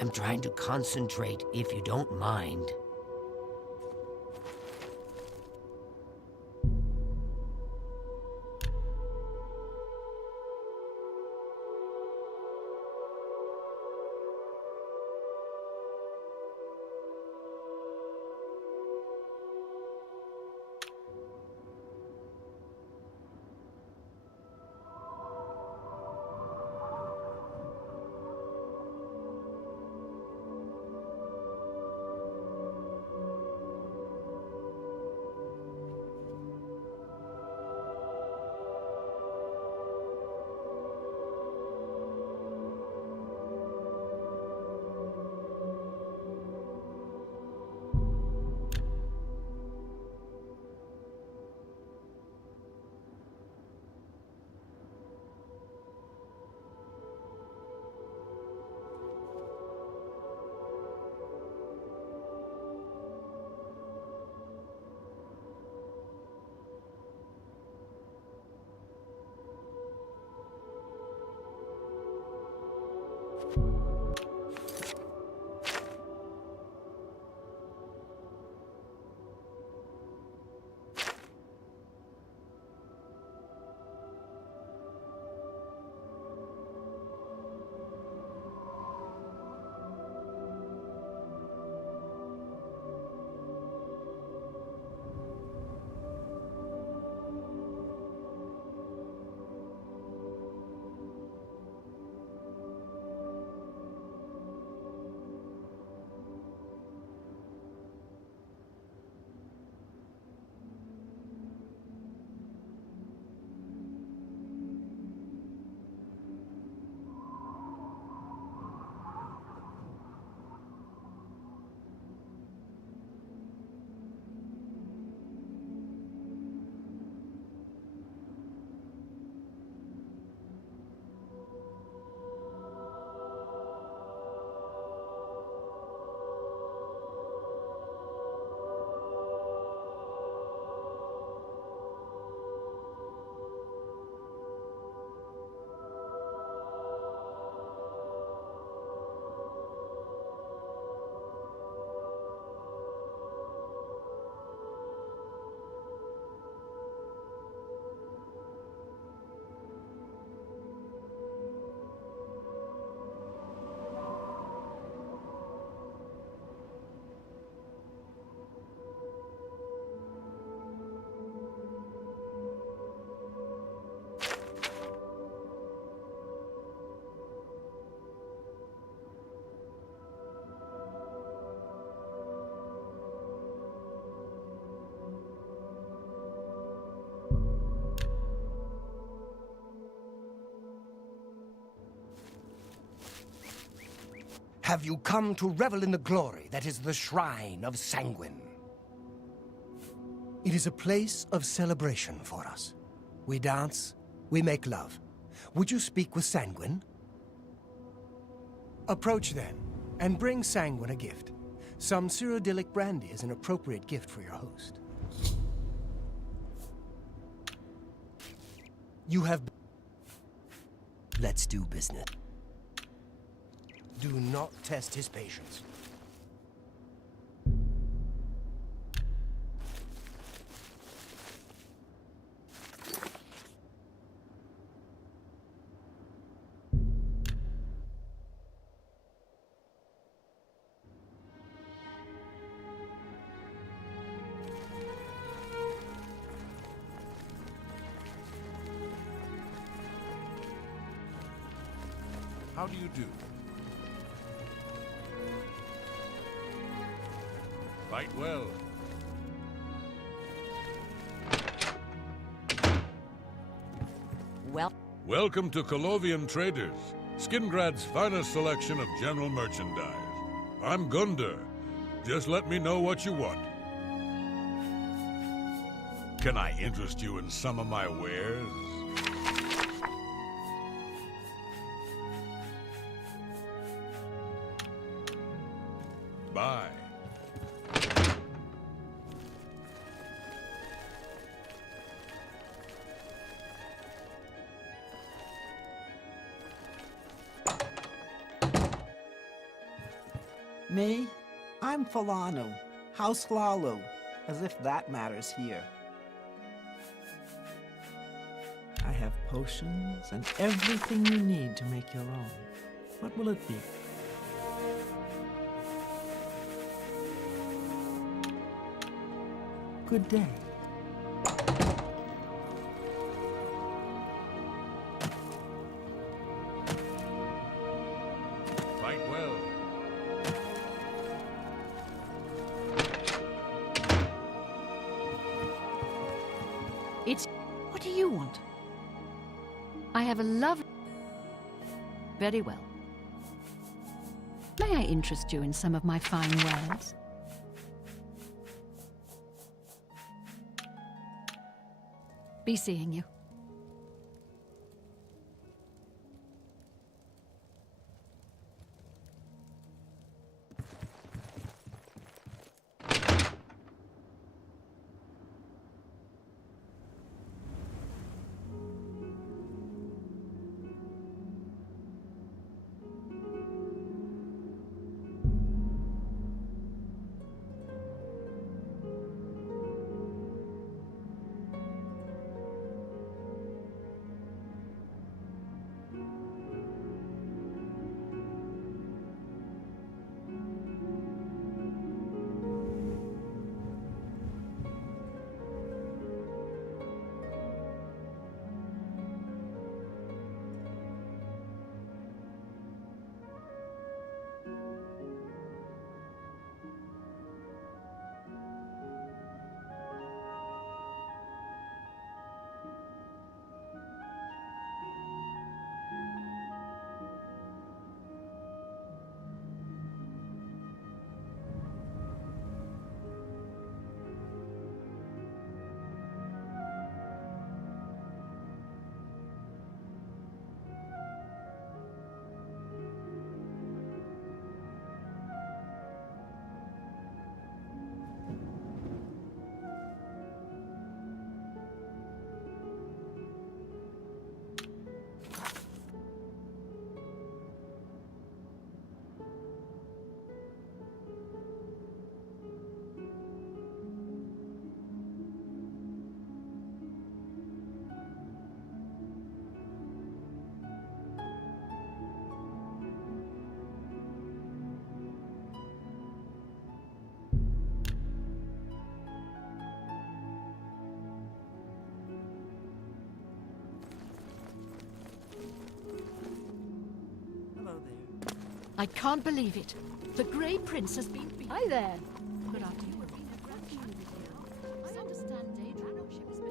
I'm trying to concentrate, if you don't mind. Have you come to revel in the glory that is the shrine of Sanguine? It is a place of celebration for us. We dance, we make love. Would you speak with Sanguine? Approach then, and bring Sanguine a gift. Some Cyrodiilic brandy is an appropriate gift for your host. You have... Let's do business. Do not test his patience. How do you do? Fight well. Welcome to Oblivion Traders, Skingrad's finest selection of general merchandise. I'm Gunder. Just let me know what you want. Can I interest you in some of my wares? Bye. Me? I'm Falanu, House Lalu, as if that matters here. I have potions and everything you need to make your own. What will it be? Good day. Fight well. What do you want? I have a love... Very well. May I interest you in some of my fine wares? Be seeing you. I can't believe it. The Grey Prince has been... Hi there. But after you have been a grand here, I understand Daedra has been...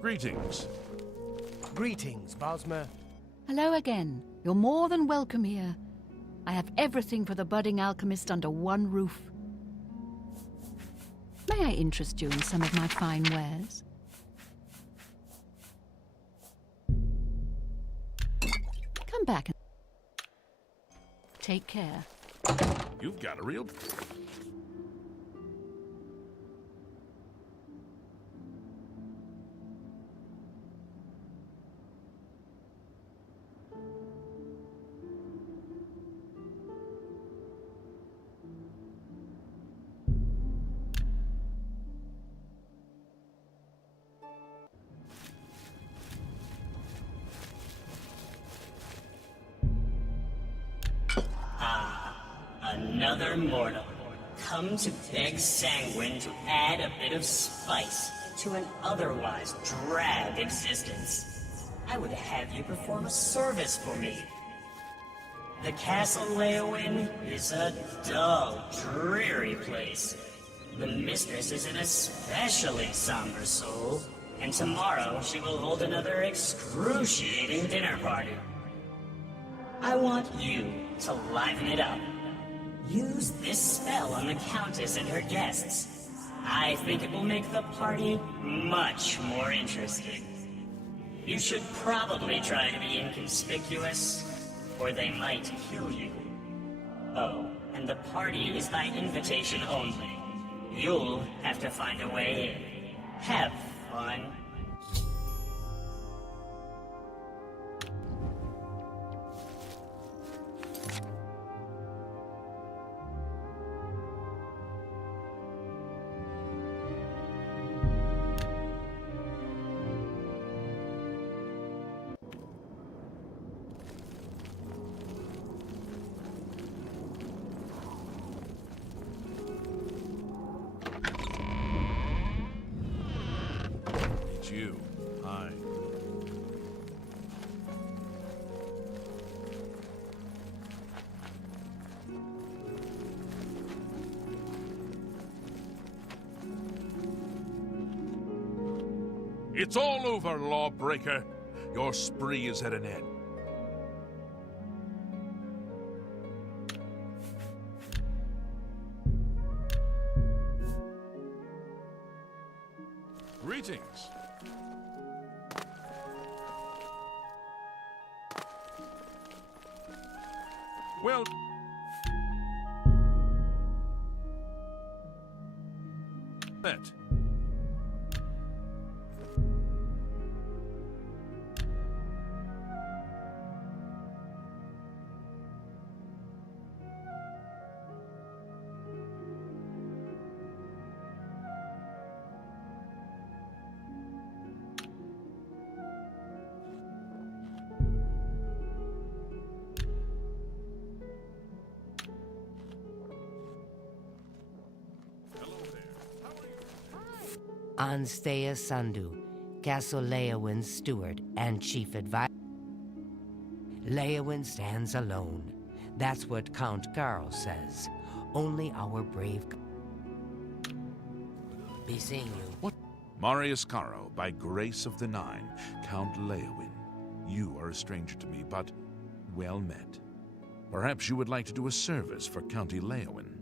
Greetings. Greetings, Bosmer. Hello again. You're more than welcome here. I have everything for the budding alchemist under one roof. May I interest you in some of my fine wares? Come back and... Take care. You've got a real... Another mortal, come to beg Sanguine to add a bit of spice to an otherwise drab existence. I would have you perform a service for me. The Castle Leowin is a dull, dreary place. The mistress is an especially somber soul, and tomorrow she will hold another excruciating dinner party. I want you to liven it up. Use this spell on the Countess and her guests. I think it will make the party much more interesting. You should probably try to be inconspicuous, or they might kill you. Oh, and the party is by invitation only. You'll have to find a way in. Have fun. It's all over, lawbreaker. Your spree is at an end. Greetings. Well... met. Anstea Sandu, Castle Leowin's steward and chief advisor. Leowin stands alone. That's what Count Carl says. Only our brave... Be seeing you. What? Marius Caro, by grace of the Nine, Count Leowin. You are a stranger to me, but well met. Perhaps you would like to do a service for County Leowin.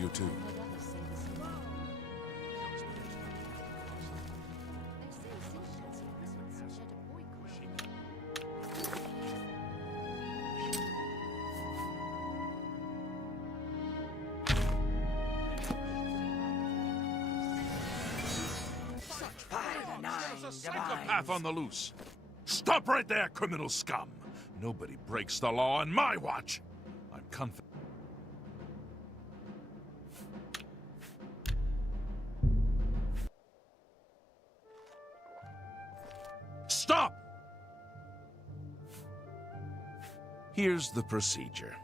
You too. There's a psychopath on the loose. Stop right there, criminal scum! Nobody breaks the law on my watch! I'm confident. Stop! Here's the procedure.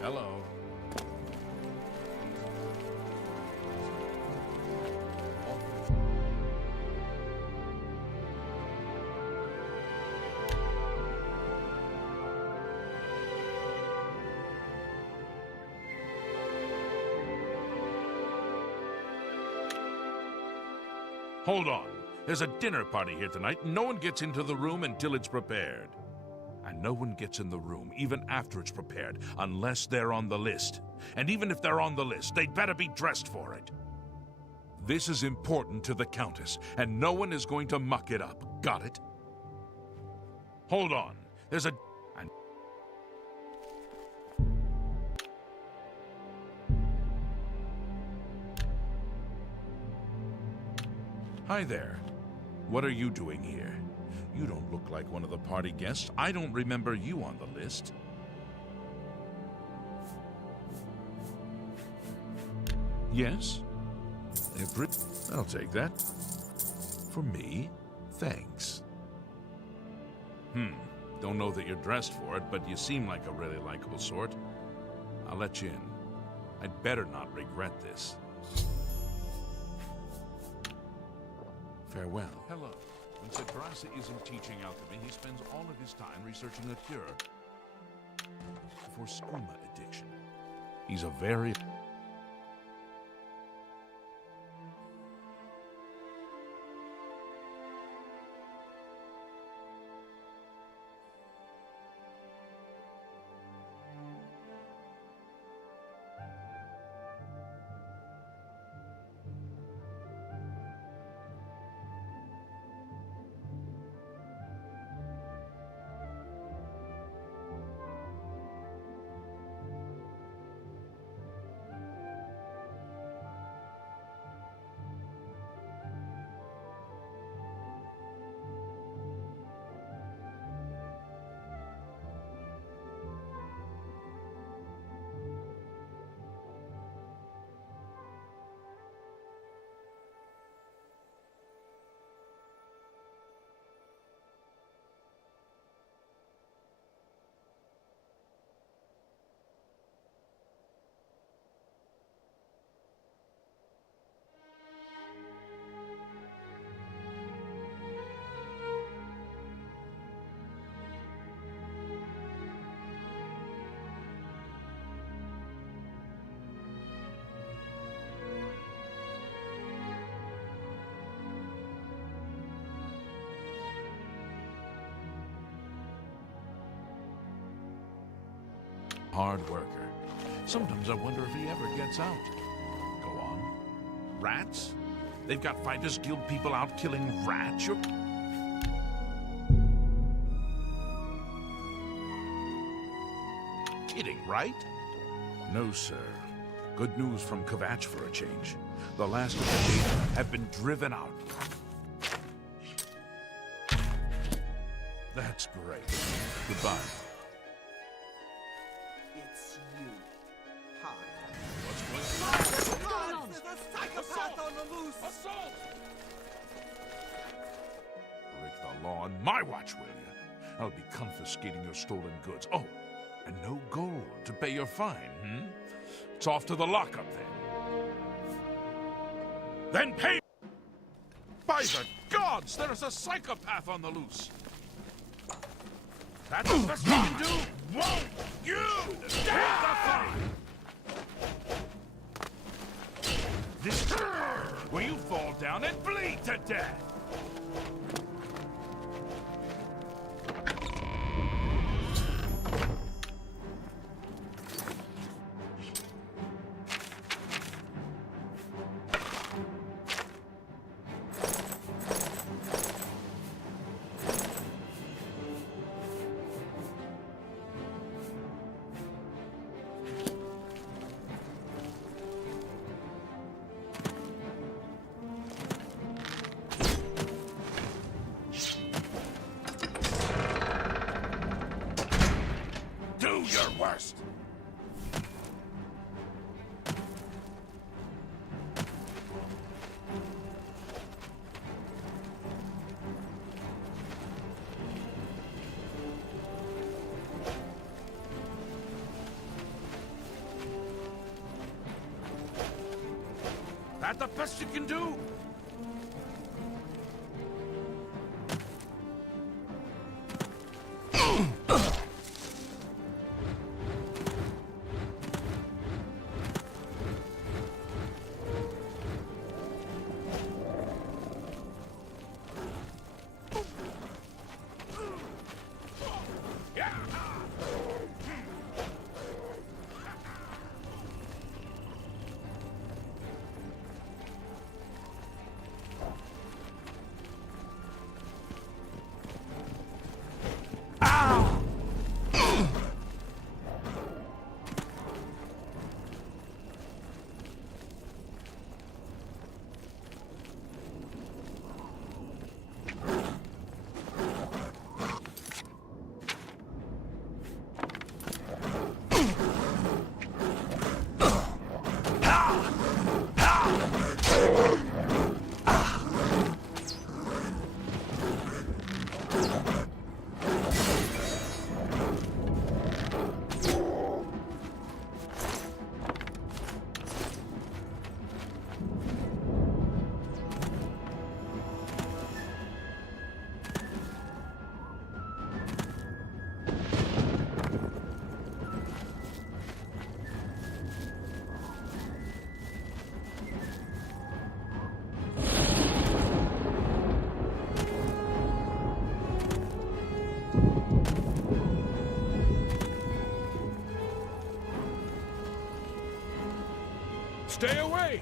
Hello. Hold on. There's a dinner party here tonight, and no one gets into the room until it's prepared. And no one gets in the room, even after it's prepared, unless they're on the list. And even if they're on the list, they'd better be dressed for it. This is important to the Countess, and no one is going to muck it up. Got it? Hold on. There's a... and Hi there. What are you doing here? You don't look like one of the party guests. I don't remember you on the list. Yes? I'll take that. For me? Thanks. Don't know that you're dressed for it, but you seem like a really likable sort. I'll let you in. I'd better not regret this. Farewell. Hello. When Cedrasa isn't teaching alchemy, he spends all of his time researching a cure for skooma addiction. He's a very... hard worker. Sometimes I wonder if he ever gets out. Go on. Rats? They've got Fighters Guild people out killing rats? You're... kidding, right? No, sir. Good news from Kvatch for a change. The last of the Gate have been driven out. That's great. Goodbye. It's you. Hi. What's going on? There's a psychopath on the loose! Assault! Break the law on my watch, will you? I'll be confiscating your stolen goods. Oh, and no gold to pay your fine, It's off to the lockup, then. Then pay... By the gods, there is a psychopath on the loose! That's the best you can do? Won't you? Stand the fine! This where you fall down and bleed to death! Do your worst! That the best you can do? Stay away!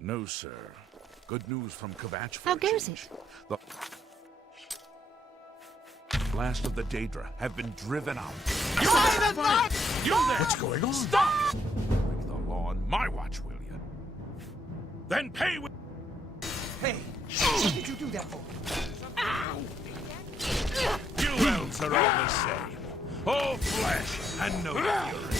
No, sir. Good news from Kvatch for How a goes change. it? The last of the Daedra have been driven out. You there! What's going on? Stop! Break the law on my watch, will you? Then pay with... Hey, what did you do that for? You elves are all the same. All flesh and no fury.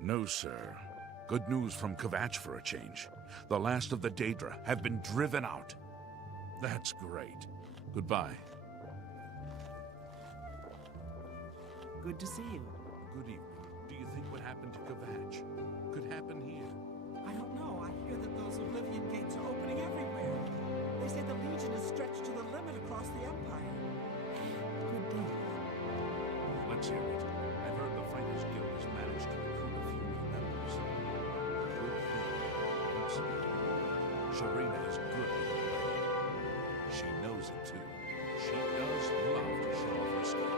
No, sir. Good news from Kvatch for a change. The last of the Daedra have been driven out. That's great. Goodbye. Good to see you. Good evening. Do you think what happened to Kvatch could happen here? I don't know. I hear that those Oblivion gates are opening everywhere. They say the Legion is stretched to the limit across the Empire. Good day. Let's hear it. I've heard the Fighters Guild has managed to recruit a few new members. Good thing. Absolutely. Sharina is good with her blade. She knows it too. She does love to show off her skill.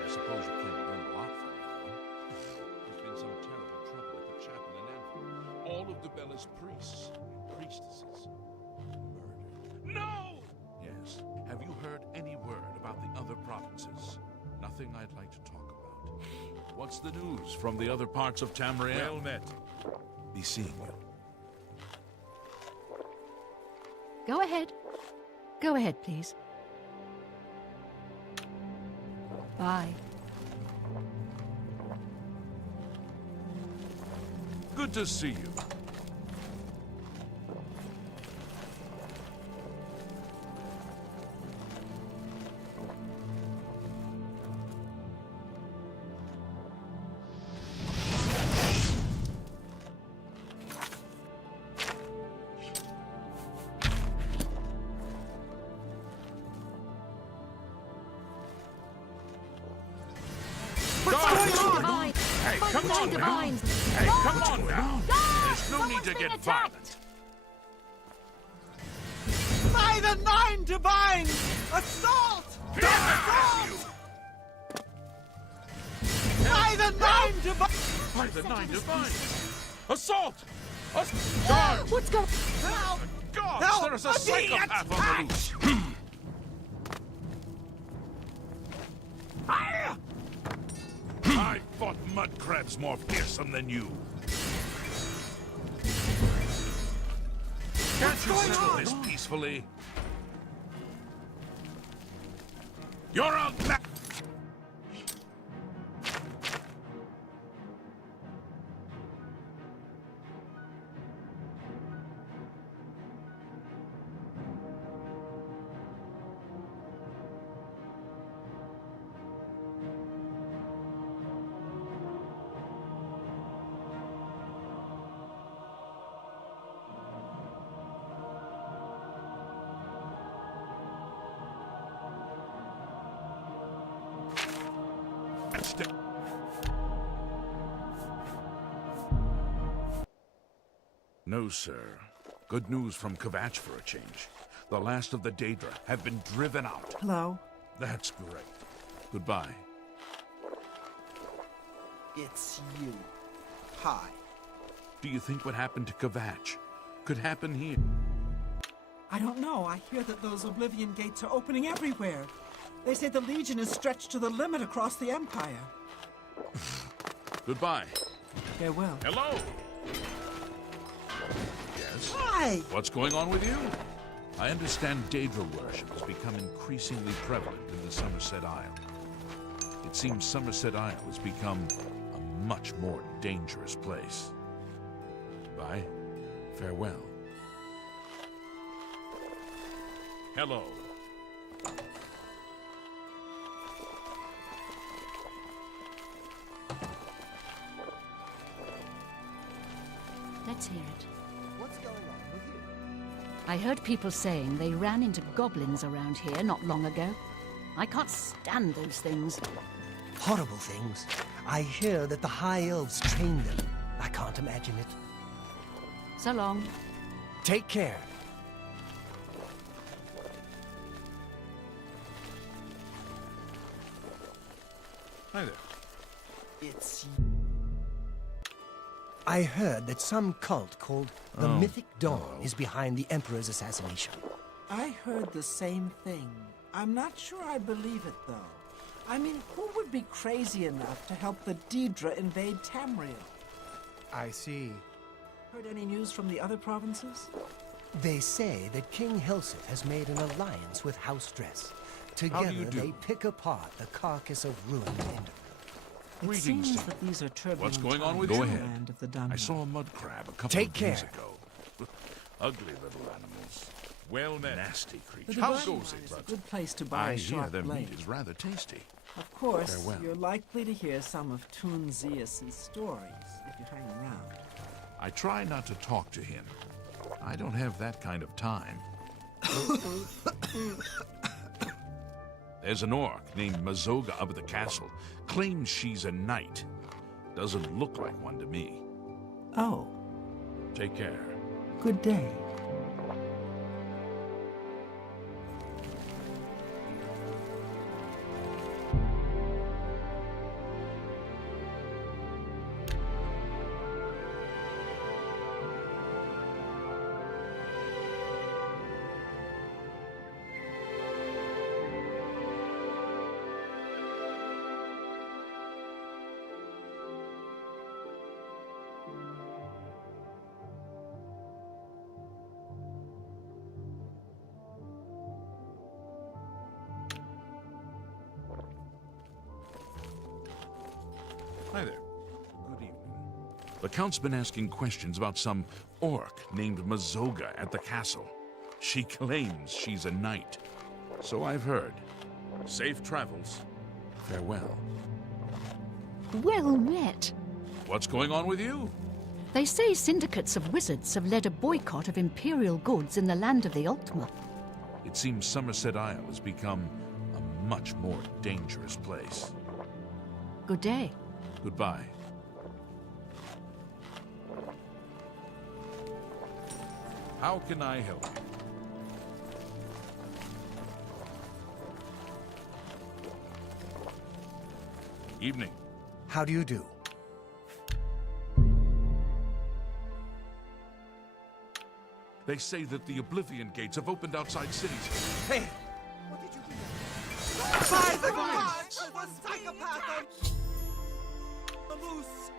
I suppose you can't learn a lot from her, though. There's been some terrible trouble at the chapel in Antwerp. All of Dubella's priests and priestesses murdered. No! Yes. Have you heard any word about the other provinces? Nothing I'd like to talk about. What's the news from the other parts of Tamriel? Well met. Be seeing you. Go ahead. Go ahead, please. Bye. Good to see you. Divine! Hey, Fight come the on now. divines! Hey, come on Guard! now. Guard! There's no need Someone's to being get attacked! violent. By the Nine Divines! Assault! Assault! By the Nine Divines! By the Nine Divines! Assault! Guard! What's going Help! Gods, Help! there's a I'm being psychopath on the loose! I fought mud crabs more fearsome than you. Can't you going settle on? this peacefully? You're outmatched! No, sir. Good news from Kvatch for a change. The last of the Daedra have been driven out. Hello? That's great. Goodbye. It's you. Hi. Do you think what happened to Kvatch could happen here? I don't know. I hear that those Oblivion gates are opening everywhere. They say the Legion is stretched to the limit across the Empire. Goodbye. Farewell. Hello? Yes? Hi! What's going on with you? I understand Daedra worship has become increasingly prevalent in the Somerset Isle. It seems Somerset Isle has become a much more dangerous place. Bye. Farewell. Hello. Let's hear it. What's going on with you? I heard people saying they ran into goblins around here not long ago. I can't stand those things. Horrible things. I hear that the High Elves trained them. I can't imagine it. So long. Take care. Hi there. It's I heard that some cult called the Mythic Dawn is behind the Emperor's assassination. I heard the same thing. I'm not sure I believe it, though. I mean, who would be crazy enough to help the Daedra invade Tamriel? I see. Heard any news from the other provinces? They say that King Helseth has made an alliance with House Dress. How Together do you do? they pick apart the carcass of ruined Enderville. It Greetings seems to that these are turbulent What's going on with times you? in Go the ahead. land of the I Dungeon. saw a mud crab a couple Take of days care. ago. Ugly little animals. Well met. Nasty The creatures. How Dividing goes Line it, is a but good place to buy I a hear sharp their blade. meat is rather tasty. Of course, Farewell. you're likely to hear some of Toon Zeus's stories if you hang around. I try not to talk to him. I don't have that kind of time. There's an orc named Mazoga up at the castle. Claims she's a knight. Doesn't look like one to me. Oh, Take care. good day. Hi there. Good evening. The Count's been asking questions about some orc named Mazoga at the castle. She claims she's a knight. So I've heard. Safe travels. Farewell. Well met. What's going on with you? They say syndicates of wizards have led a boycott of imperial goods in the land of the Ultima. It seems Somerset Isle has become a much more dangerous place. Good day. Goodbye. How can I help you? Evening. How do you do? They say that the Oblivion gates have opened outside cities. Hey! by the gods! The psychopath on the loose!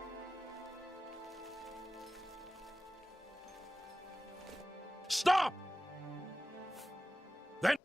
Stop! Then...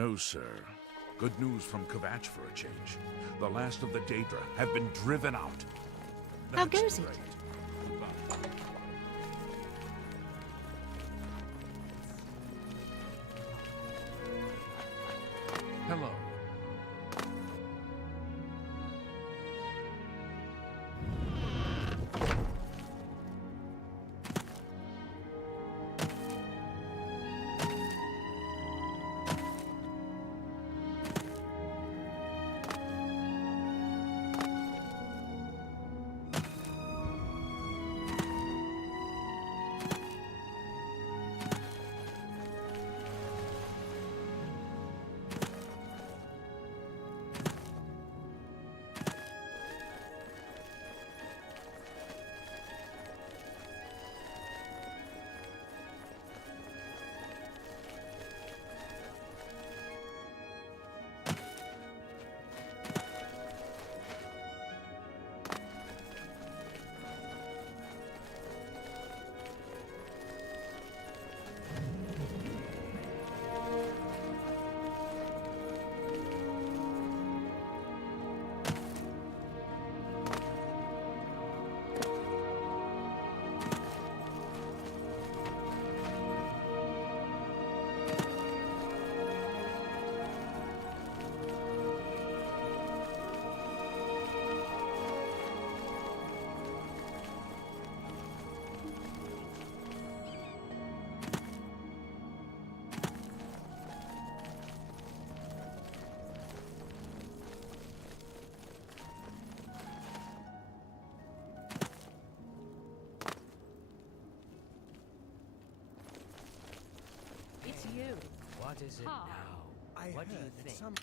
No, sir. Good news from Kvatch for a change. The last of the Daedra have been driven out. How That's goes it? great. Goodbye. Hello. It's you. What is it Hi. now? I What do you heard that think? some...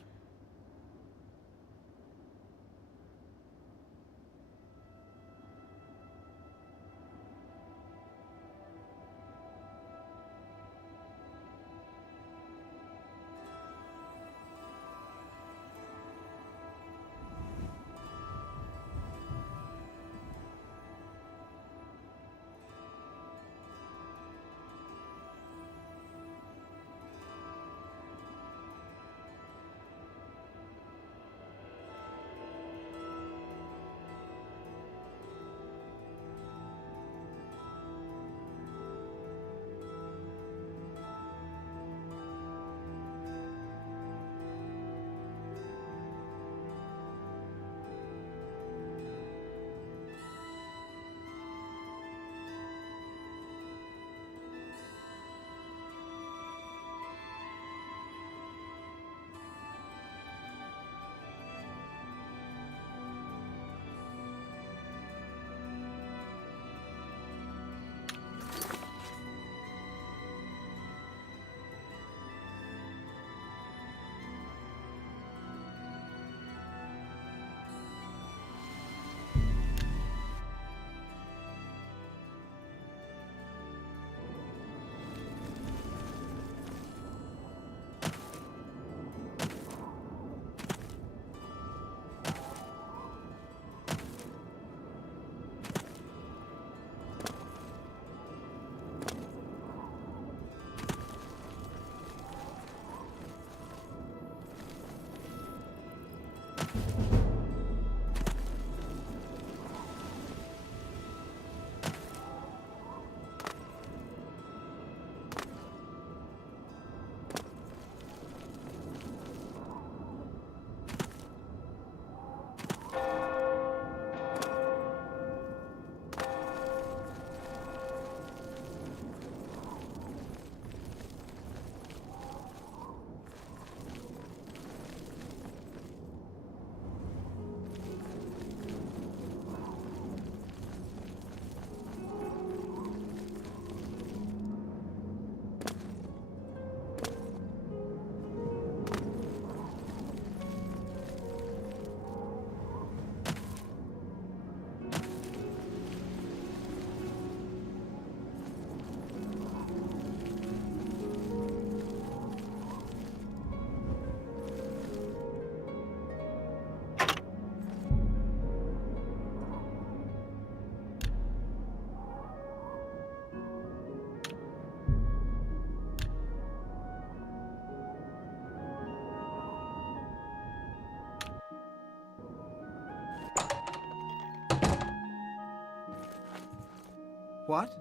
What?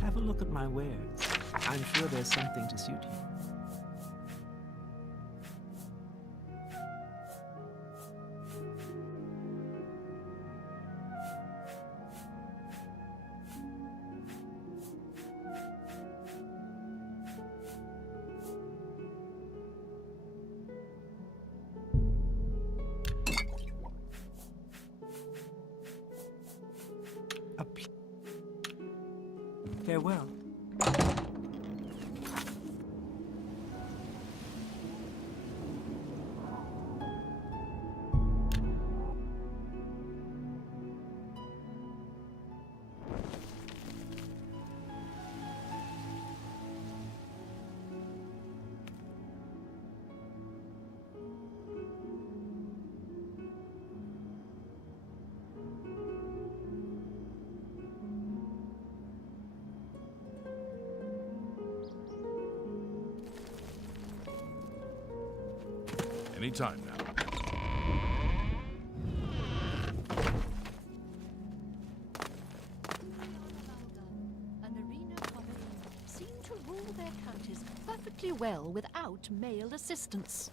Have a look at my wares. I'm sure there's something to suit you. Farewell. Anytime now. An arena comedy seem to rule their counties perfectly well without male assistance.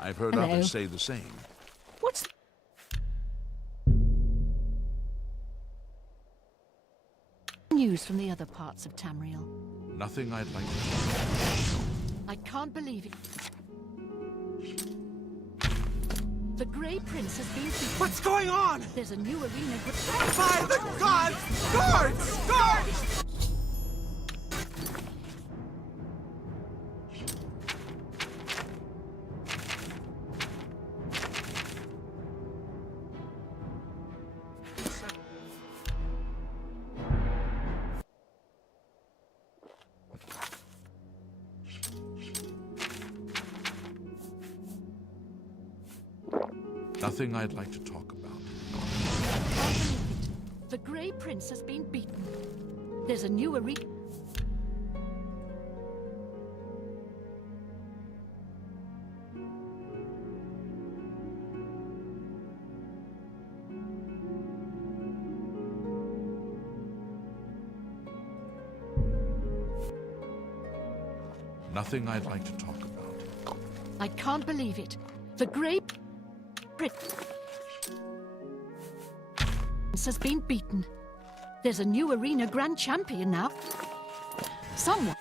I've heard Hello. others say the same. What's news from the other parts of Tamriel? Nothing I'd like to... I can't believe it. The Grey Prince has been beaten. What's going on? There's a new arena. By the gods! Guards! Guards! Nothing I'd like to talk about. I can't believe it. The Grey Prince has been beaten. There's a new arena. Nothing I'd like to talk about. I can't believe it. The Grey Prince has been beaten. There's a new arena grand champion now. Someone.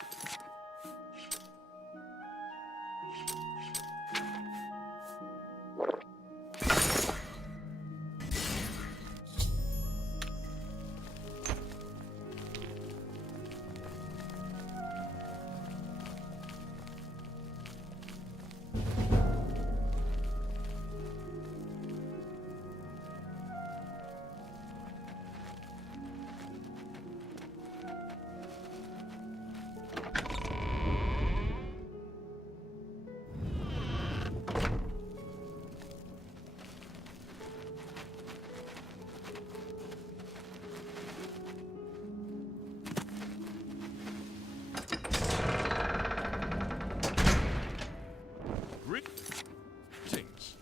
Greetings.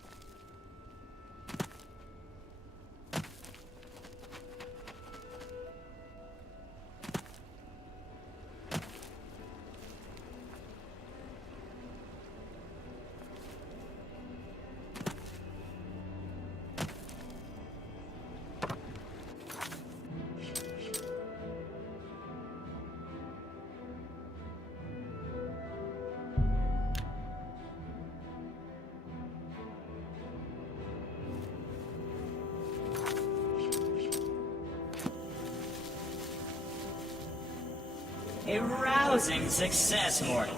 A rousing success, mortal.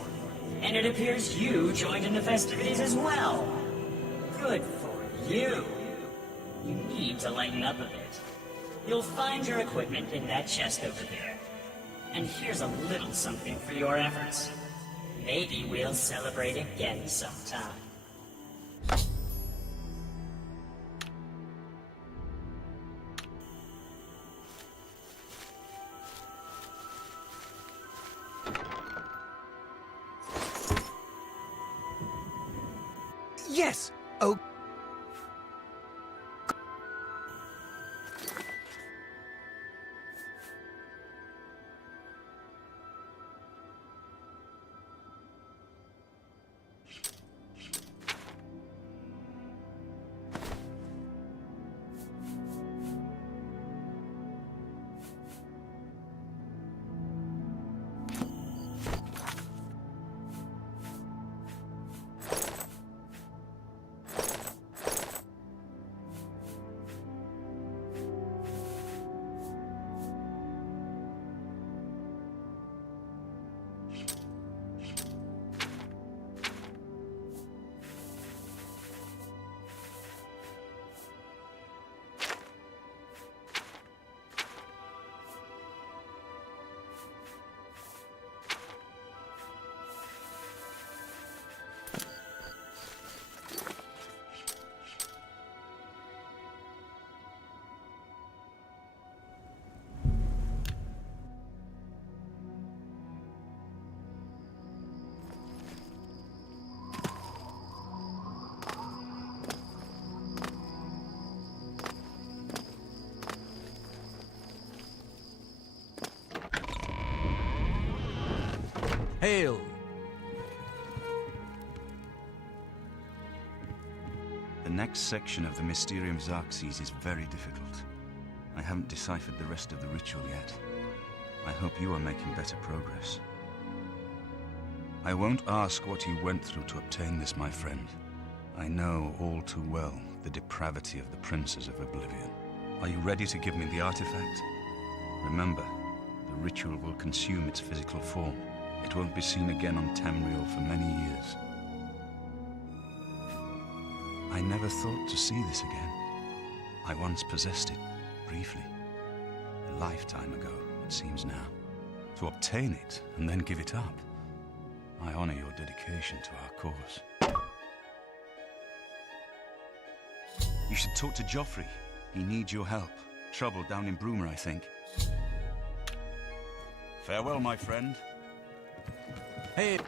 And it appears you joined in the festivities as well. Good for you. You need to lighten up a bit. You'll find your equipment in that chest over there. And here's a little something for your efforts. Maybe we'll celebrate again sometime. Yes! Oh, Hail! The next section of the Mysterium Xerxes is very difficult. I haven't deciphered the rest of the ritual yet. I hope you are making better progress. I won't ask what you went through to obtain this, my friend. I know all too well the depravity of the princes of Oblivion. Are you ready to give me the artifact? Remember, the ritual will consume its physical form. It won't be seen again on Tamriel for many years. I never thought to see this again. I once possessed it, briefly. A lifetime ago, it seems now. To obtain it and then give it up. I honor your dedication to our cause. You should talk to Joffrey. He needs your help. Trouble down in Bruma, I think. Farewell, my friend. Hey!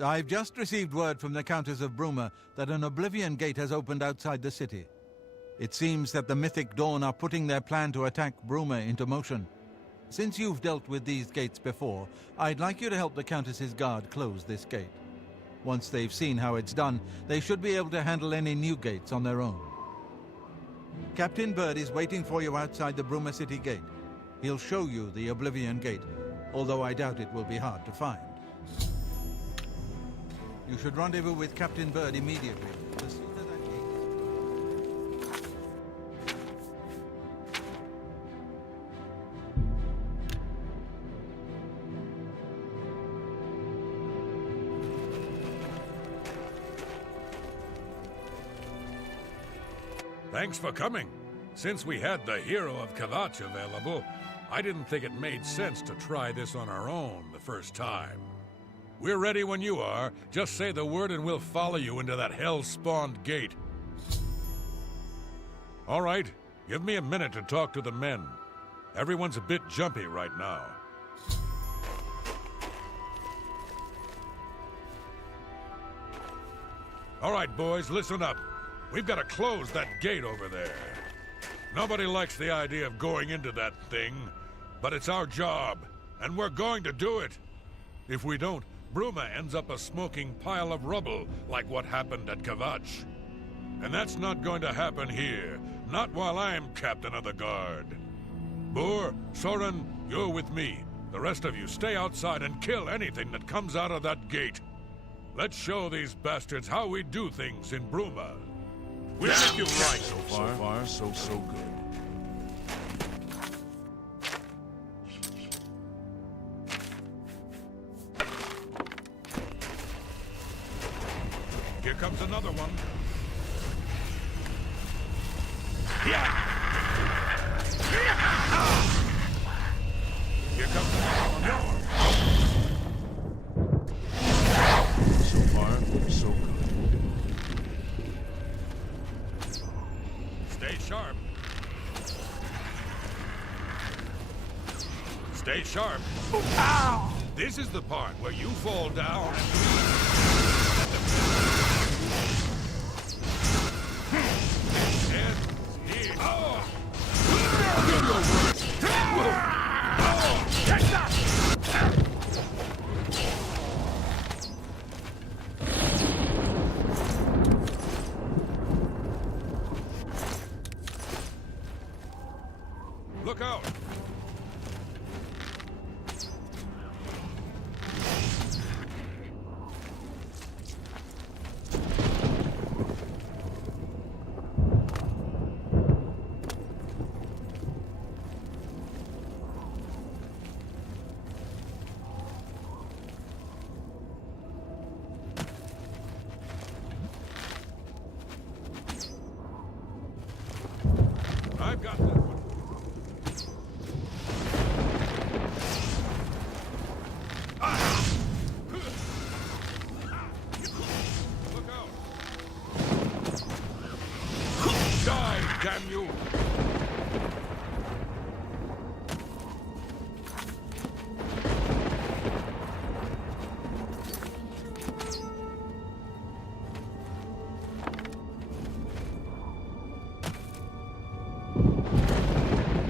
I've just received word from the Countess of Bruma that an Oblivion gate has opened outside the city. It seems that the Mythic Dawn are putting their plan to attack Bruma into motion. Since you've dealt with these gates before, I'd like you to help the Countess's guard close this gate. Once they've seen how it's done, they should be able to handle any new gates on their own. Captain Bird is waiting for you outside the Bruma City gate. He'll show you the Oblivion gate, although I doubt it will be hard to find. You should rendezvous with Captain Bird immediately. The sooner that gate Thanks for coming. Since we had the hero of Kvatch available, I didn't think it made sense to try this on our own the first time. We're ready when you are. Just say the word and we'll follow you into that hell-spawned gate. All right, give me a minute to talk to the men. Everyone's a bit jumpy right now. All right, boys, listen up. We've got to close that gate over there. Nobody likes the idea of going into that thing, but it's our job, and we're going to do it. If we don't, Bruma ends up a smoking pile of rubble, like what happened at Kvatch. And that's not going to happen here, not while I'm captain of the guard. Boor, Soren, you're with me. The rest of you stay outside and kill anything that comes out of that gate. Let's show these bastards how we do things in Bruma. We'll make you right. So far, so good. Here comes another one. Here comes another one. So far, so good. Stay sharp. Stay sharp. Ow! This is the part where you fall down and here. Oh! Do your worst. Oh! Take that! Look out! I've got that one. Look out! Die, damn you!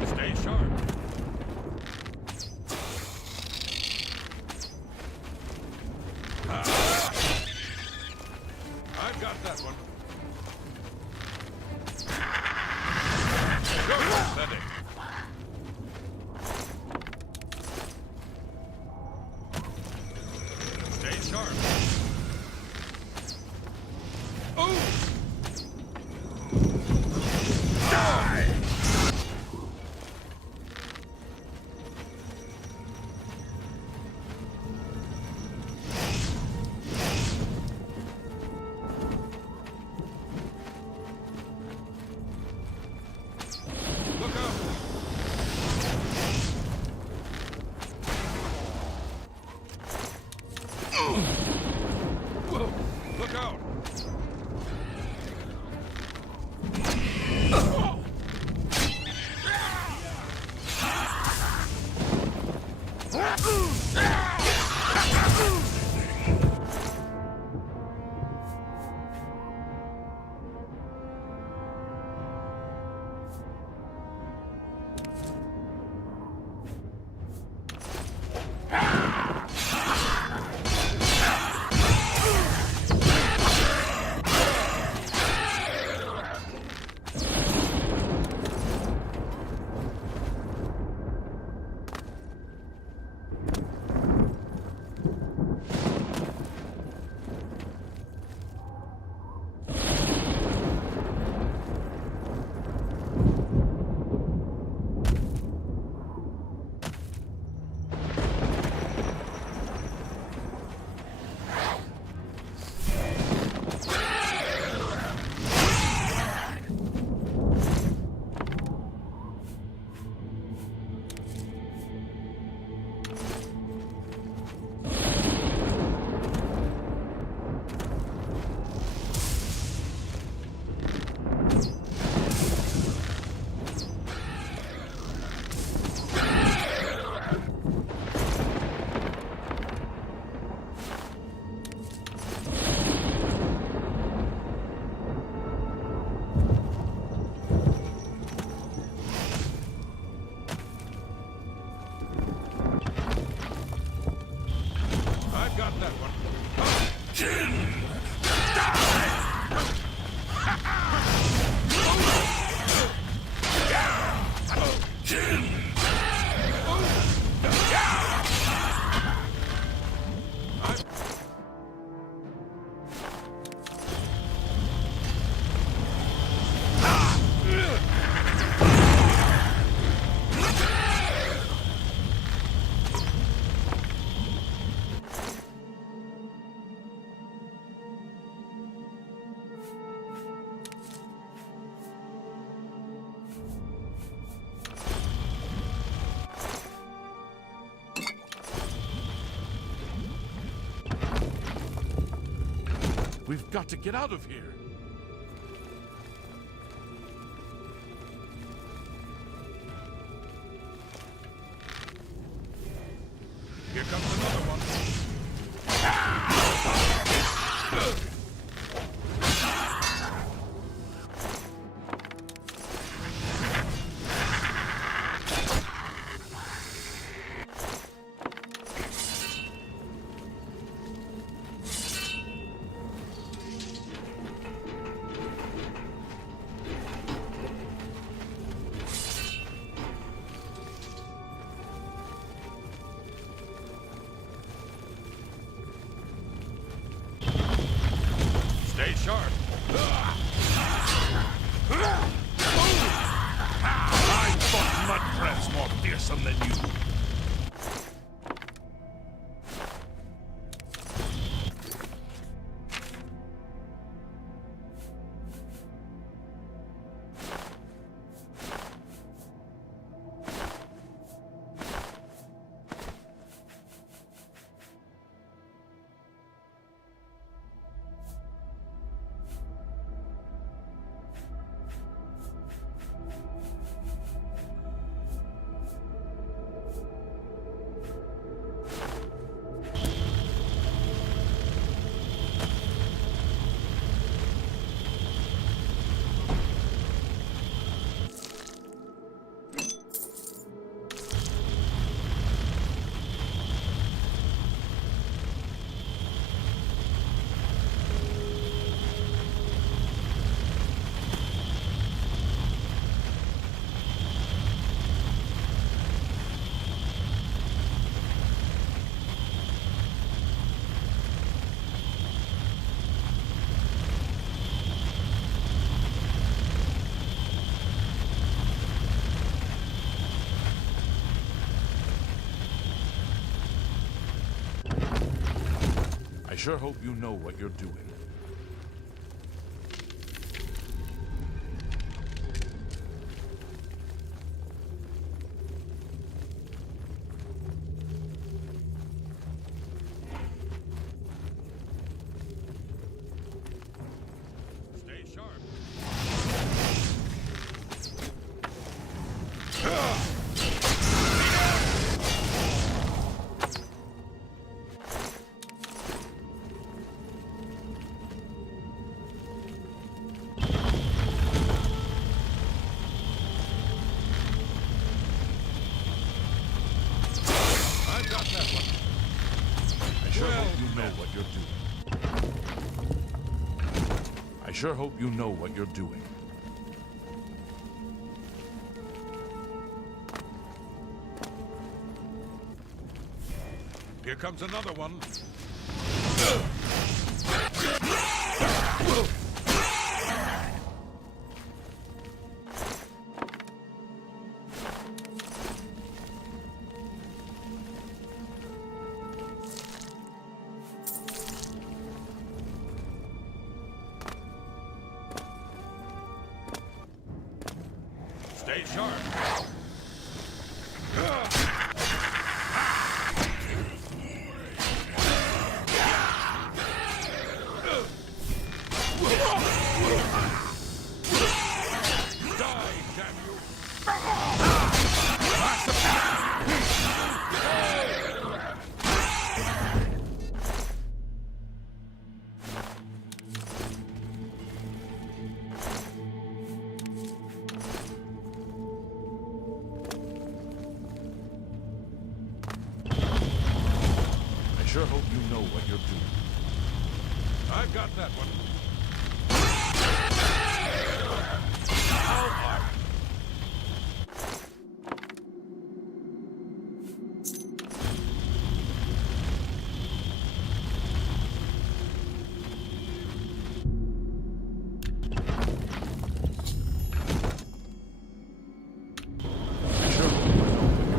Stay sharp. We've got to get out of here. Here comes another one. Stay sharp. I thought Mudcrab's more fearsome than you. I sure hope you know what you're doing. Stay sharp. I got that one. I sure Well hope you know met. what you're doing. I sure hope you know what you're doing. Here comes another one. Stay sharp. Die, damn you! I sure hope you know what you're doing. I've got that one. I sure hope you know what you're doing.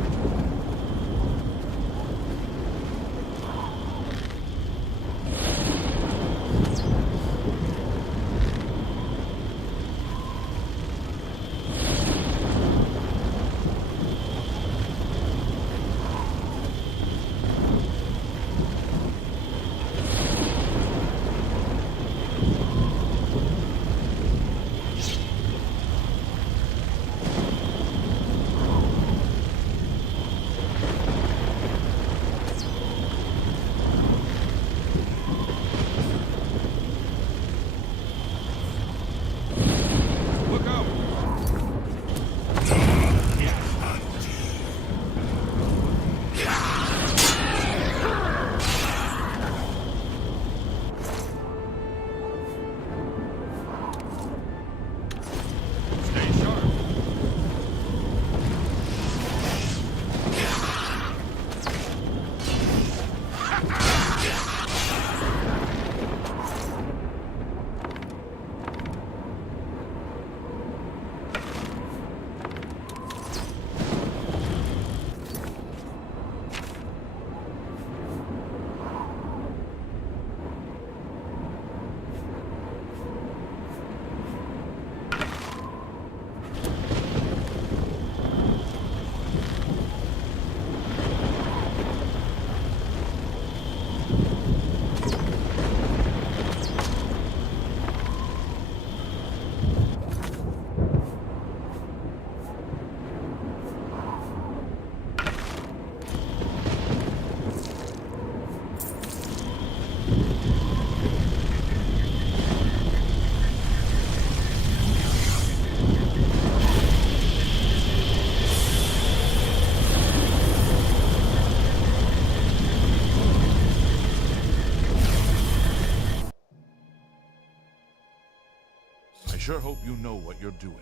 sure hope you know what you're doing.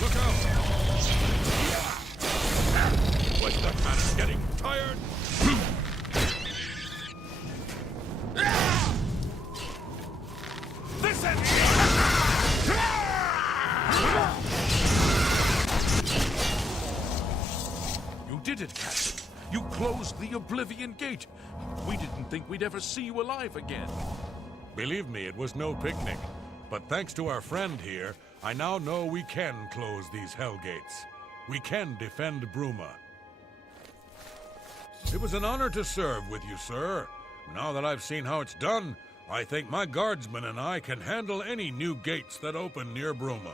Look out! Was the cannon getting tired? This end! You did it, Captain. You closed the Oblivion Gate. We didn't think we'd ever see you alive again. Believe me, it was no picnic. But thanks to our friend here, I now know we can close these hell gates. We can defend Bruma. It was an honor to serve with you, sir. Now that I've seen how it's done, I think my guardsmen and I can handle any new gates that open near Bruma.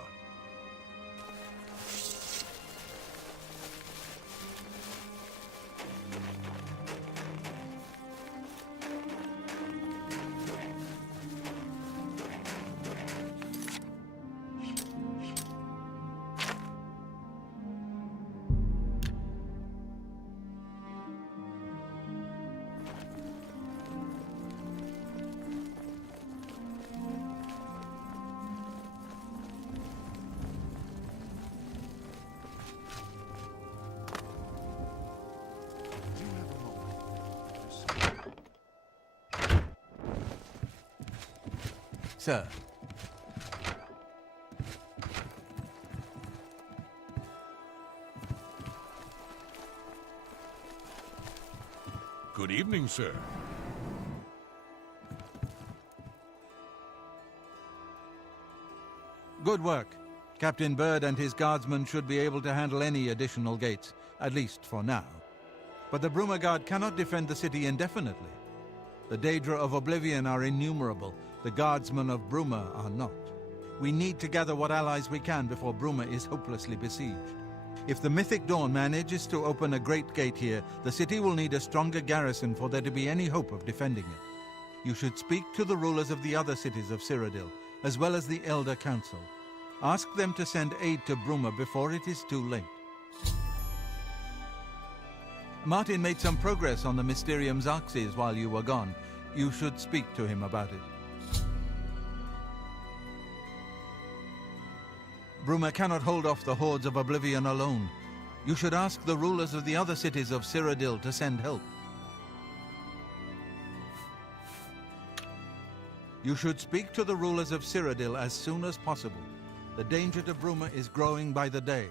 Sir. Good evening, sir. Good work. Captain Bird and his guardsmen should be able to handle any additional gates, at least for now. But the Bruma Guard cannot defend the city indefinitely. The Daedra of Oblivion are innumerable. The guardsmen of Bruma are not. We need to gather what allies we can before Bruma is hopelessly besieged. If the Mythic Dawn manages to open a great gate here, the city will need a stronger garrison for there to be any hope of defending it. You should speak to the rulers of the other cities of Cyrodiil, as well as the Elder Council. Ask them to send aid to Bruma before it is too late. Martin made some progress on the Mysterium Xarxes while you were gone. You should speak to him about it. Bruma cannot hold off the hordes of Oblivion alone. You should ask the rulers of the other cities of Cyrodiil to send help. You should speak to the rulers of Cyrodiil as soon as possible. The danger to Bruma is growing by the day.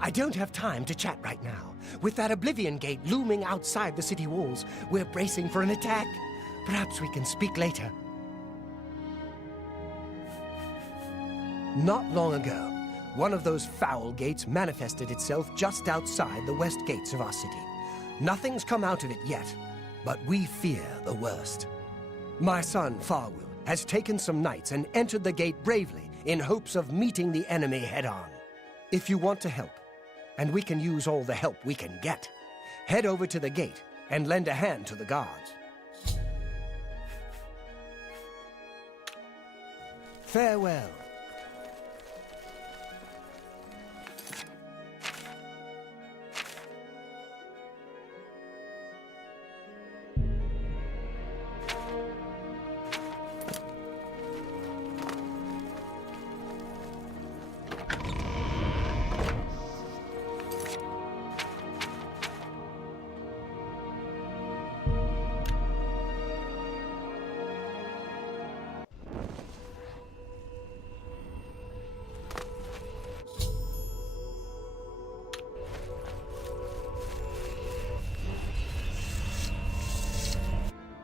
I don't have time to chat right now. With that Oblivion Gate looming outside the city walls, we're bracing for an attack. Perhaps we can speak later. Not long ago, one of those foul gates manifested itself just outside the west gates of our city. Nothing's come out of it yet, but we fear the worst. My son, Farwell, has taken some knights and entered the gate bravely in hopes of meeting the enemy head-on. If you want to help, and we can use all the help we can get, head over to the gate and lend a hand to the guards. Farewell.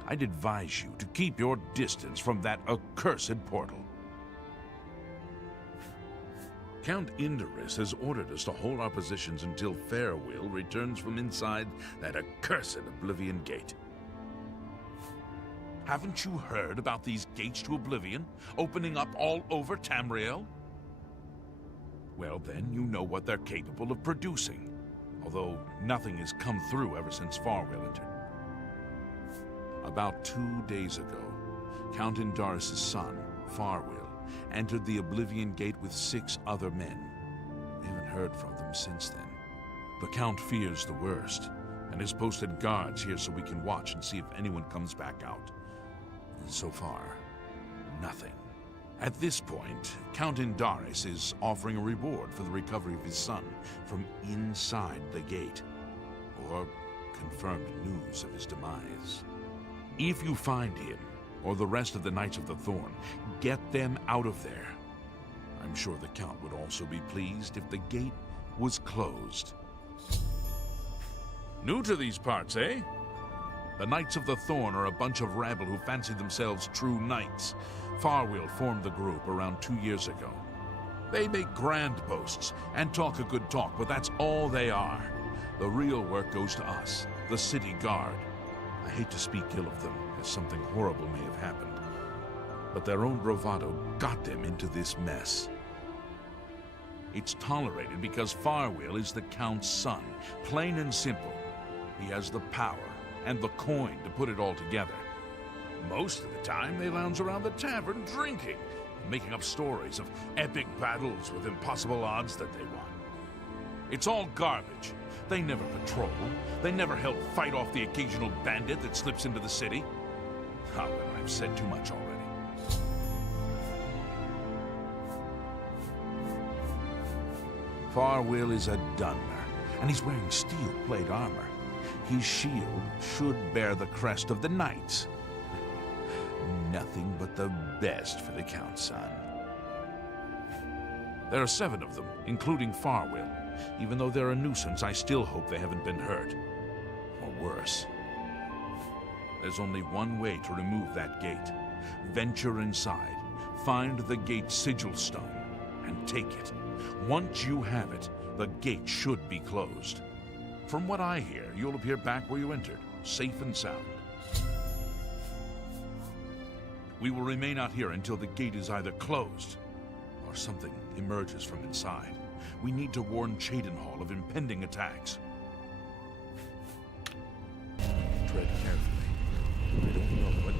I'd advise you to keep your distance from that accursed portal. Count Indorus has ordered us to hold our positions until Farewell returns from inside that accursed Oblivion gate. Haven't you heard about these gates to Oblivion opening up all over Tamriel? Well, then you know what they're capable of producing, although nothing has come through ever since Farewell entered. About 2 days ago, Count Indaris' son, Farewell, entered the Oblivion Gate with 6 other men. We haven't heard from them since then. The Count fears the worst, and has posted guards here so we can watch and see if anyone comes back out. And so far, nothing. At this point, Count Indaris is offering a reward for the recovery of his son from inside the gate, or confirmed news of his demise. If you find him, or the rest of the Knights of the Thorn, get them out of there. I'm sure the Count would also be pleased if the gate was closed. New to these parts, eh? The Knights of the Thorn are a bunch of rabble who fancy themselves true knights. Farwell formed the group around 2 years ago. They make grand boasts and talk a good talk, but that's all they are. The real work goes to us, the city guard. I hate to speak ill of them, as something horrible may have happened, but their own bravado got them into this mess. It's tolerated because Farwell is the Count's son, plain and simple. He has the power and the coin to put it all together. Most of the time, they lounge around the tavern drinking, making up stories of epic battles with impossible odds that they won. It's all garbage. They never patrol. They never help fight off the occasional bandit that slips into the city. Ah, well, I've said too much already. Farwell is a Dunmer, and he's wearing steel plate armor. His shield should bear the crest of the Knights. Nothing but the best for the Count's son. There are 7 of them, including Farwell. Even though they're a nuisance, I still hope they haven't been hurt. Or worse. There's only one way to remove that gate. Venture inside, find the gate sigil stone, and take it. Once you have it, the gate should be closed. From what I hear, you'll appear back where you entered, safe and sound. We will remain out here until the gate is either closed, or something emerges from inside. We need to warn Cheydinhall of impending attacks. Tread carefully. I don't know what...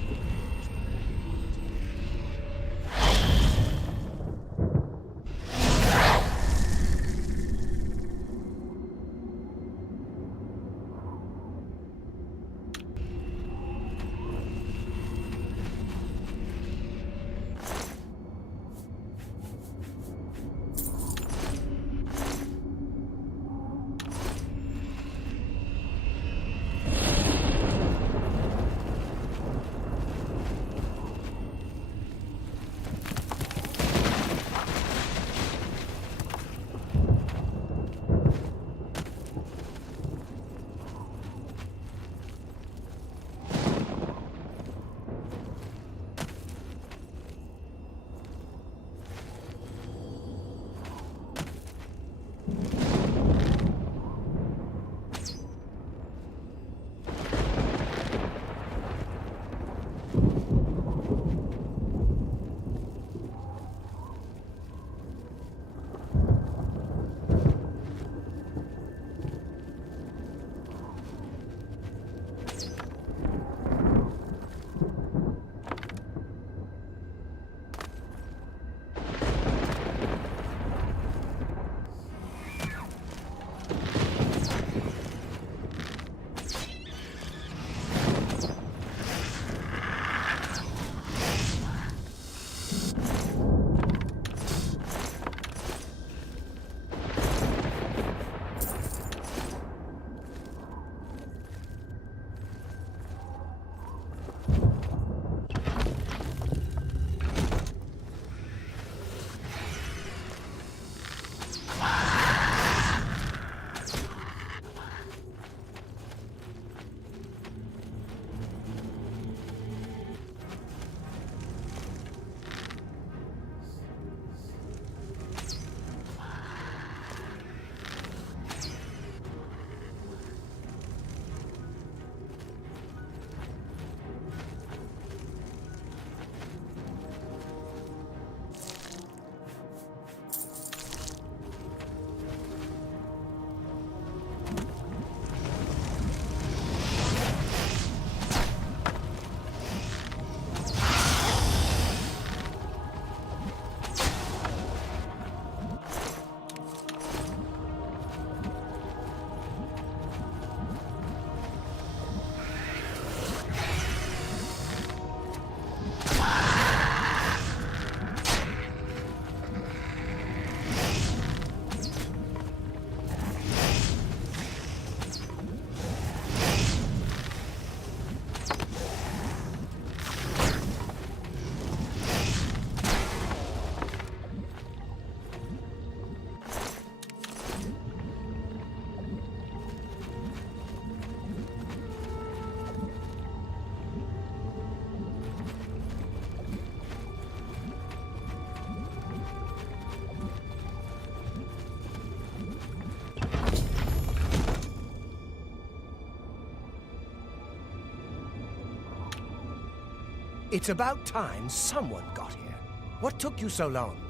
It's about time someone got here. What took you so long?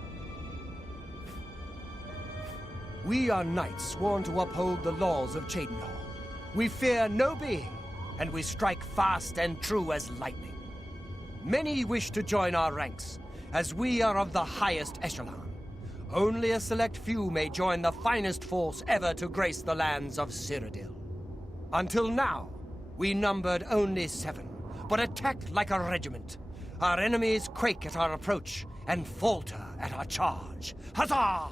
We are knights sworn to uphold the laws of Cheydinhal. We fear no being, and we strike fast and true as lightning. Many wish to join our ranks, as we are of the highest echelon. Only a select few may join the finest force ever to grace the lands of Cyrodiil. Until now, we numbered only 7, but attacked like a regiment. Our enemies quake at our approach and falter at our charge. Huzzah!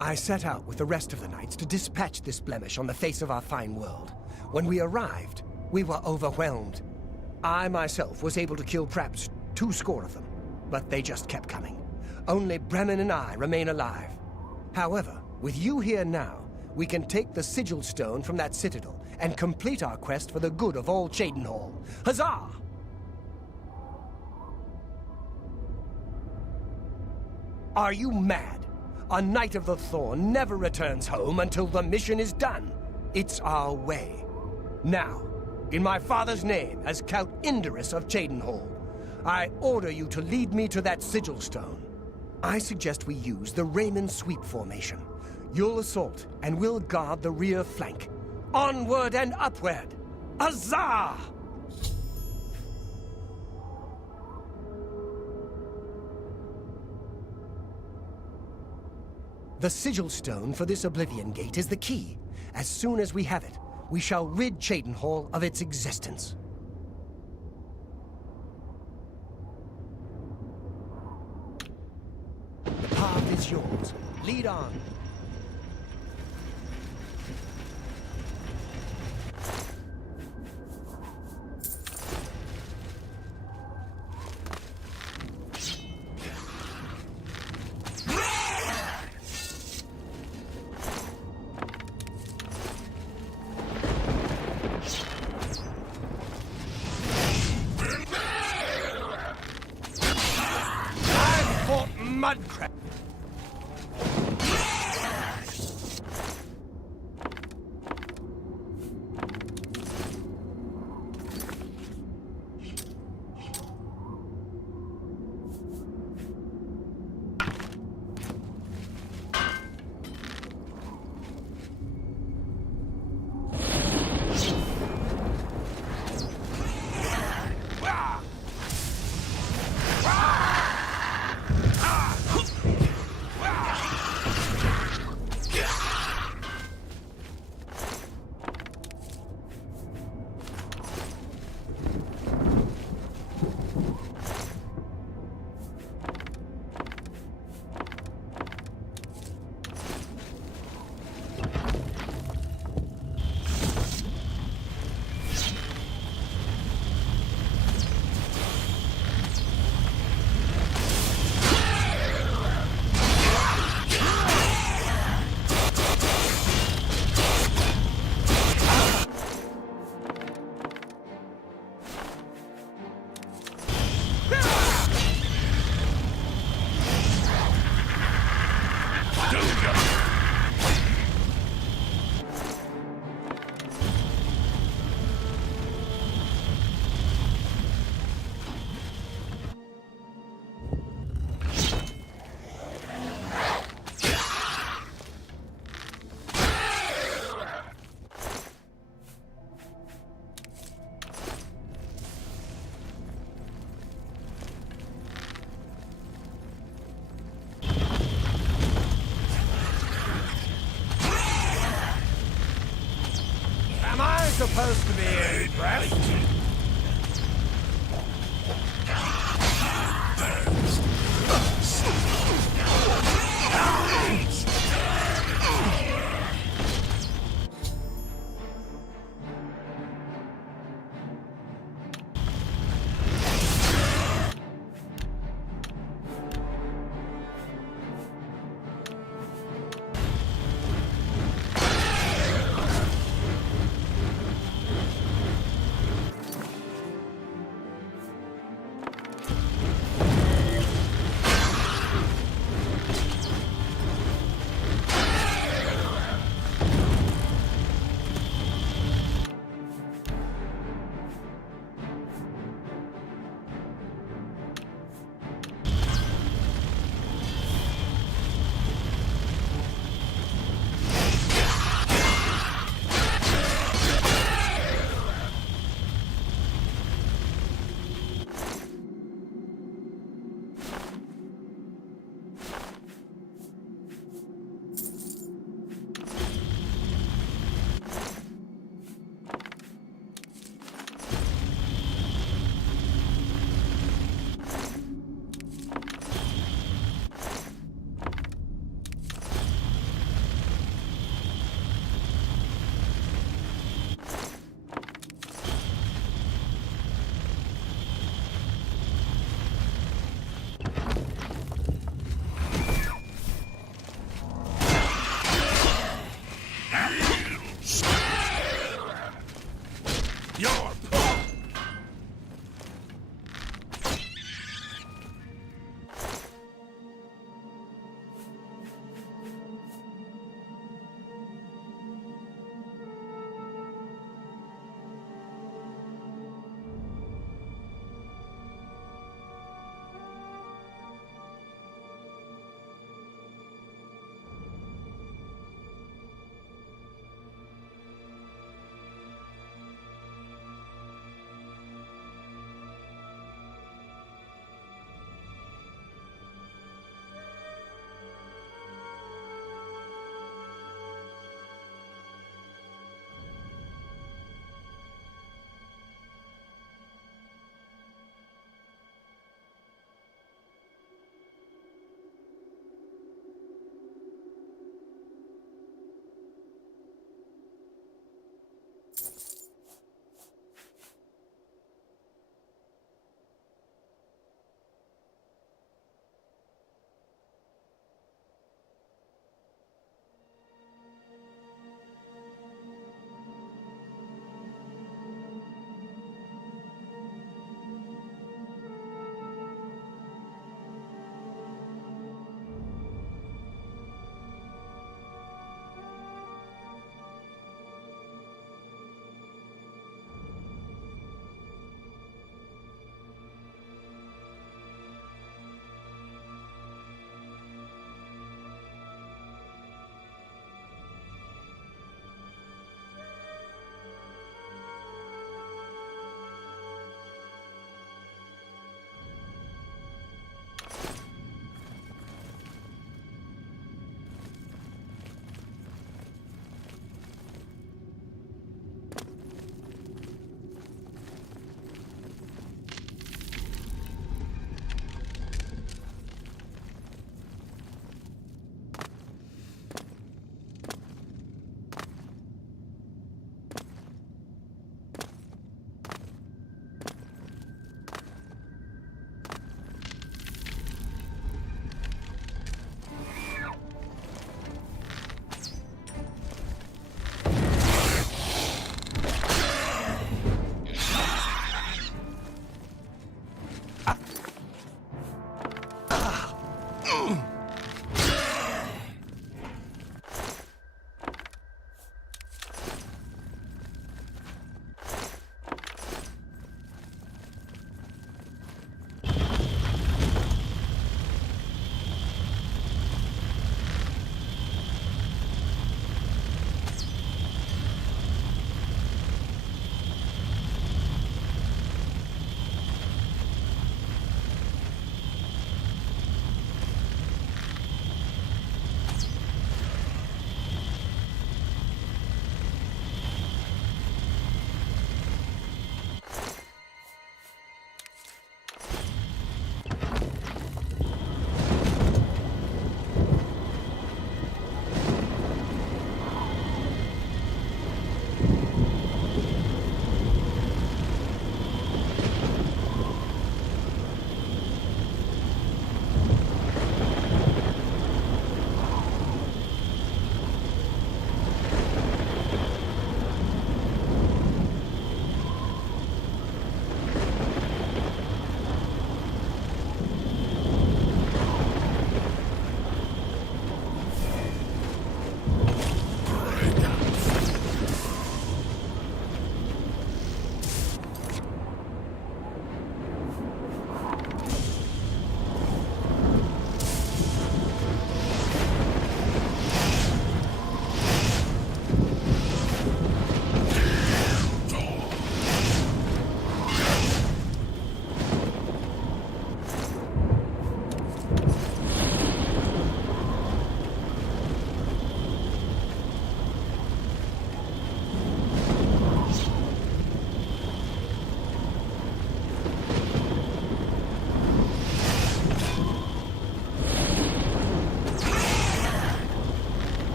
I set out with the rest of the knights to dispatch this blemish on the face of our fine world. When we arrived, we were overwhelmed. I myself was able to kill perhaps 20 of them, but they just kept coming. Only Bremen and I remain alive. However, with you here now, we can take the sigil stone from that citadel and complete our quest for the good of all Cheydinhal. Huzzah! Are you mad? A Knight of the Thorn never returns home until the mission is done. It's our way. Now, in my father's name, as Count Indorus of Cheydinhal, I order you to lead me to that sigil stone. I suggest we use the Raymond Sweep formation. You'll assault, and we'll guard the rear flank. Onward and upward! Huzzah! The sigil stone for this Oblivion Gate is the key. As soon as we have it, we shall rid Cheydinhal of its existence. The path is yours. Lead on. Mudcrab. Supposed to be impressed.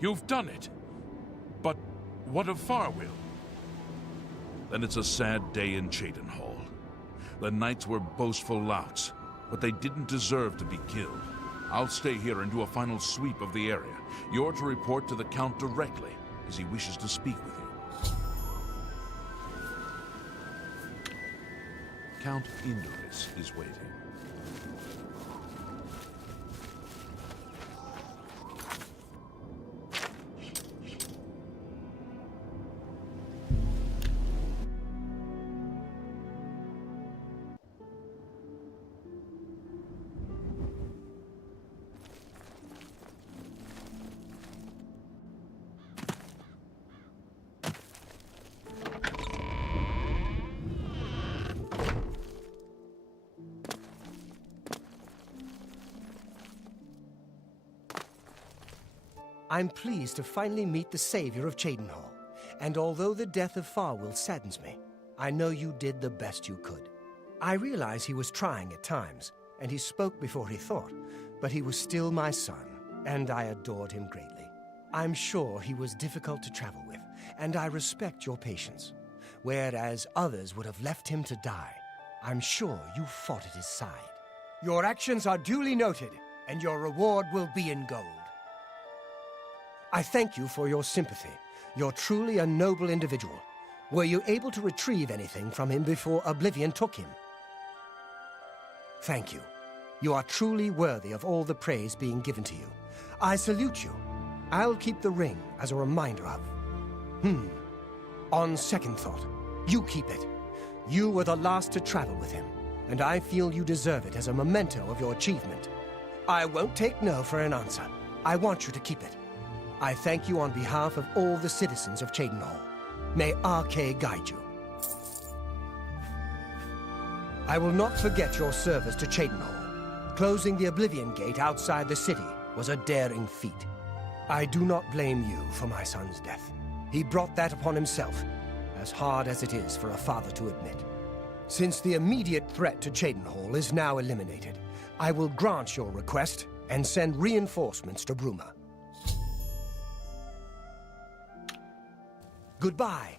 You've done it. But what of Farwill? Then it's a sad day in Cheydinhall. The knights were boastful louts, but they didn't deserve to be killed. I'll stay here and do a final sweep of the area. You're to report to the Count directly, as he wishes to speak with you. Count Indris is waiting. I'm pleased to finally meet the savior of Cheydinhall. And although the death of Farwill saddens me, I know you did the best you could. I realize he was trying at times, and he spoke before he thought, but he was still my son, and I adored him greatly. I'm sure he was difficult to travel with, and I respect your patience. Whereas others would have left him to die, I'm sure you fought at his side. Your actions are duly noted, and your reward will be in gold. I thank you for your sympathy. You're truly a noble individual. Were you able to retrieve anything from him before Oblivion took him? Thank you. You are truly worthy of all the praise being given to you. I salute you. I'll keep the ring as a reminder of... On second thought, you keep it. You were the last to travel with him, and I feel you deserve it as a memento of your achievement. I won't take no for an answer. I want you to keep it. I thank you on behalf of all the citizens of Cheydinhall. May Arcay guide you. I will not forget your service to Cheydinhall. Closing the Oblivion Gate outside the city was a daring feat. I do not blame you for my son's death. He brought that upon himself, as hard as it is for a father to admit. Since the immediate threat to Cheydinhal is now eliminated, I will grant your request and send reinforcements to Bruma. Goodbye.